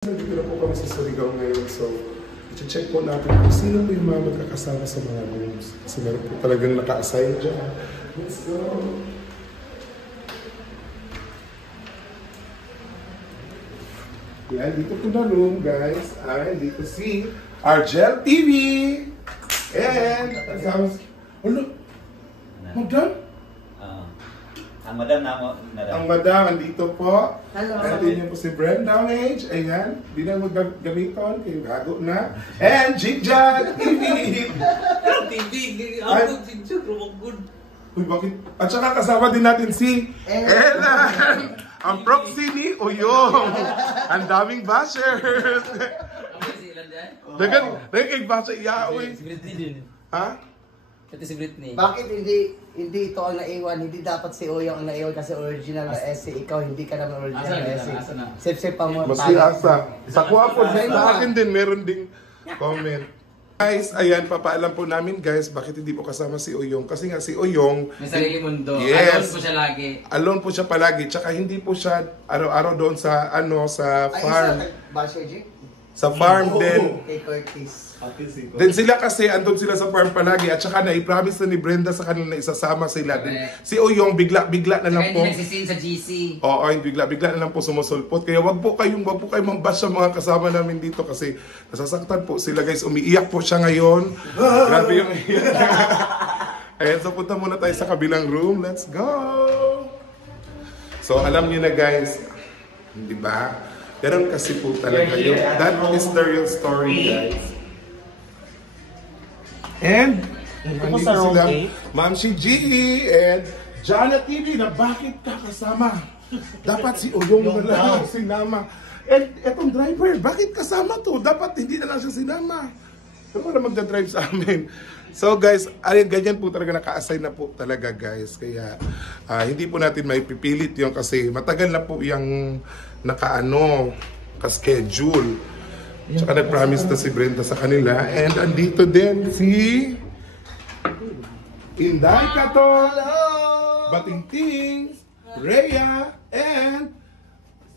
Nandito na po kami sa Surigao ngayon, so i-check po natin kung sino po yung mga magkakasama sa mga rooms. Kasi meron po talagang naka-assign dyan. Let's go! Yan, dito po na room, guys. Ay, dito si Argel TV! And, ano? Madam? Ang madam na Ang madam, andito po. Hello. Andito niyo po si Brenda Mage. Ayan. Di na mag-gamiton. Kayo gago na. And Jigjag TV. TV, ako picture, good. Uy, bakit? At saka kasama din natin si Ellen. Ang proxy ni Uyong. Ang daming bashers. Dagan kay basher iya, uy. Si Britney din. Ha? Ito si Britney. Bakit hindi ito ang naiwan? Hindi dapat si Oyong ang naiwan kasi original na SC. Ikaw hindi ka naman original na SC. Sip-sip pa mo. Mas asa. Sa kuwapo, sa akin din, meron ding comment. Guys, ayan, papaalam po namin guys, bakit hindi po kasama si Oyong? Kasi nga si Oyong, May sarili mundo. yes, Alone po siya lagi. Alone po siya palagi. Tsaka hindi po siya araw-araw doon sa, sa farm. Basher G? Sa farm din. Kay Curtis. Then sila kasi, andun sila sa farm palagi. At saka na-promise na ni Brenda sa kanila na isasama sila. Then, si Oyong, bigla-bigla na lang po. Kaya hindi nagsisin sa GC. Oo, bigla-bigla na lang po sumusulpot. Kaya wag po kayong mambash sa mga kasama namin dito kasi nasasaktan po sila guys. Umiiyak po siya ngayon. Grabe yung iyak. Ayan, so punta muna tayo sa kabilang room. Let's go! So alam niyo na guys, di ba? Ganun kasi po talaga yung, that is the real story guys. And, nandito sila, Ma'am si G and Jana TV na bakit ka kasama? Dapat si Uyong na lang sinama. And etong driver, bakit kasama to? Dapat hindi na lang siya sinama. So, para magdadrive sa amin. So guys, ayun, ganyan po talaga naka-assign na po talaga guys. Kaya hindi po natin may pipilit yung kasi matagal na po yung ka-schedule. Tsaka nag-promise na si Brenda sa kanila. And andito din si Inday Kato, Batingting, Rhea, and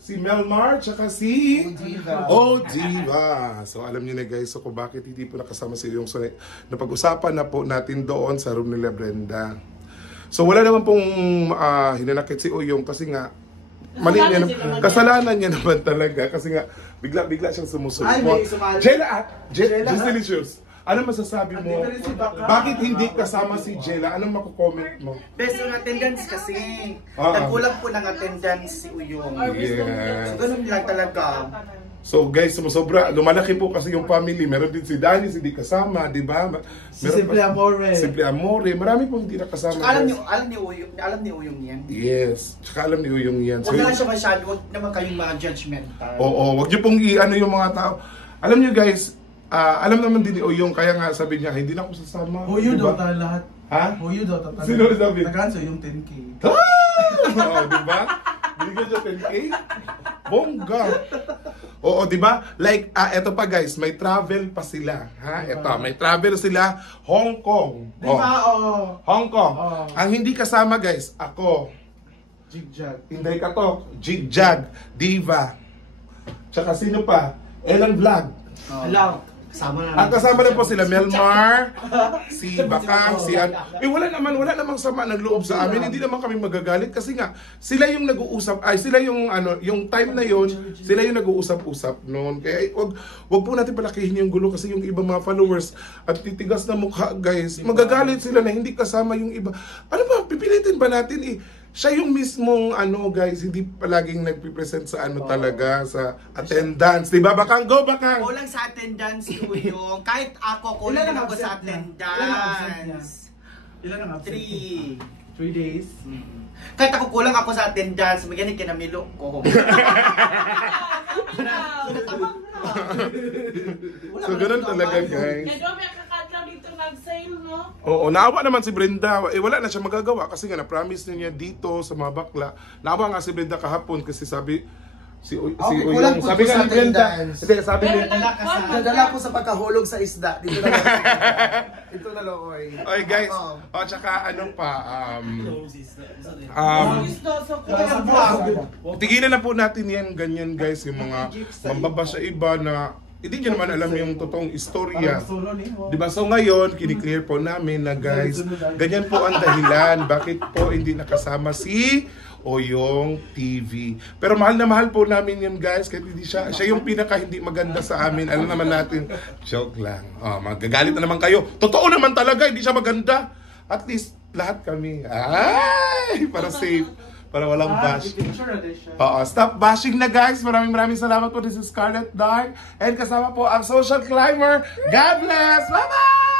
si Melmar, tsaka si Diva. So alam niyo na guys, so kung bakit hindi po nakasama si yung napag-usapan na po natin doon sa room nila Brenda. So wala naman pong hinanakit si Uyong kasi nga mali niya, kasalanan niya naman talaga kasi nga bigla-bigla siyang sumusulpot. Jella, Just Delicious. Ano masasabi mo? Bakit hindi kasama si Jella? Anong mako-comment mo? Best yung attendance kasi. Nagkulang po ng attendance si Uyong. Yes. So ganun lang talaga. So guys, sobra, lumalaki po kasi yung family. Meron din si Danny, hindi kasama, di ba? Simple Amore. Simple Amore. Marami po hindi nakasama. Tsaka alam ni Uyong yan. Yes. Tsaka alam ni Uyong yan. So, Huwag na siya masyado, huwag naman kayong mga judgmental. Oo, wag niyo pong i-ano yung mga tao. Alam niyo guys, alam naman din ni Uyong, kaya nga sabi niya, hindi na ako sasama. Huyo diba? daw tayo lahat. Ha? Huyo daw tayo. Sino sabi? Nag-answer yung 10K. Oo, di ba? Binigyan siya 10K? Bongga! Oo, di ba? Like, eto pa guys, may travel pa sila. Ha? Eto, may travel sila Hong Kong. Di ba? Oo. Hong Kong. Oo. Ang hindi kasama guys, ako, Jigjag. Inday Katok, Jigjag, Diva. Tsaka sino pa? Ellen Vlog. Hello. Kasama na. At kasama na po sila Melmar, si Bakang, si wala namang sama ng loob sa amin. Hindi naman kami magagalit kasi nga sila yung nag-uusap, sila yung yung time na yon, sila yung nag-uusap-usap noon. Kaya wag po natin palakihin yung gulo kasi yung ibang mga followers at titigas na mukha, guys. Magagalit sila na hindi kasama yung iba. Ano ba, pipilitin ba natin siya yung mismong guys, hindi palaging nagpipresent sa talaga sa attendance. Di ba? Bakang, go Bakang! Kulang sa attendance si Uyong. Kahit ako, kulang din ako sa attendance. Ilan ang absent? 3. 3 days. Kahit ako kulang ako sa attendance, magaling kinamilo ko. So, ganun talaga, guys. Medyo may kakadlaw dito nag-sale, no? Oo, naawa naman si Brenda. Wala na siya magagawa kasi nga na-promise niya dito sa mga bakla. Naawa nga si Brenda kahapon kasi sabi Si Okay, Uyong. kulang po Sabi sa nga ni Brenda. attendance. Hindi, sabi ni... Nadala ko sa pagkahulog sa isda. Dito na lang. Dito na lang, oy. Oy guys, Oo. tsaka ano pa, Vlog. tigilan na po natin yan, ganyan guys, yung mga mambaba sa iba na hindi nyo naman alam yung totoong istorya. Diba? So ngayon, kiniklear po namin na guys, ganyan po ang dahilan. Bakit po hindi nakasama si Oyong TV. Pero mahal na mahal po namin yun guys. Kahit hindi siya yung pinaka hindi maganda sa amin. Alam naman natin, joke lang. Magagalit na naman kayo. Totoo naman talaga, hindi siya maganda. At least, lahat kami. Ay, para safe. Para walang bash. Stop bashing na guys. Maraming salamat po. This is Scarlett Dark. And kasama po ang Social Climber. God bless! Bye-bye!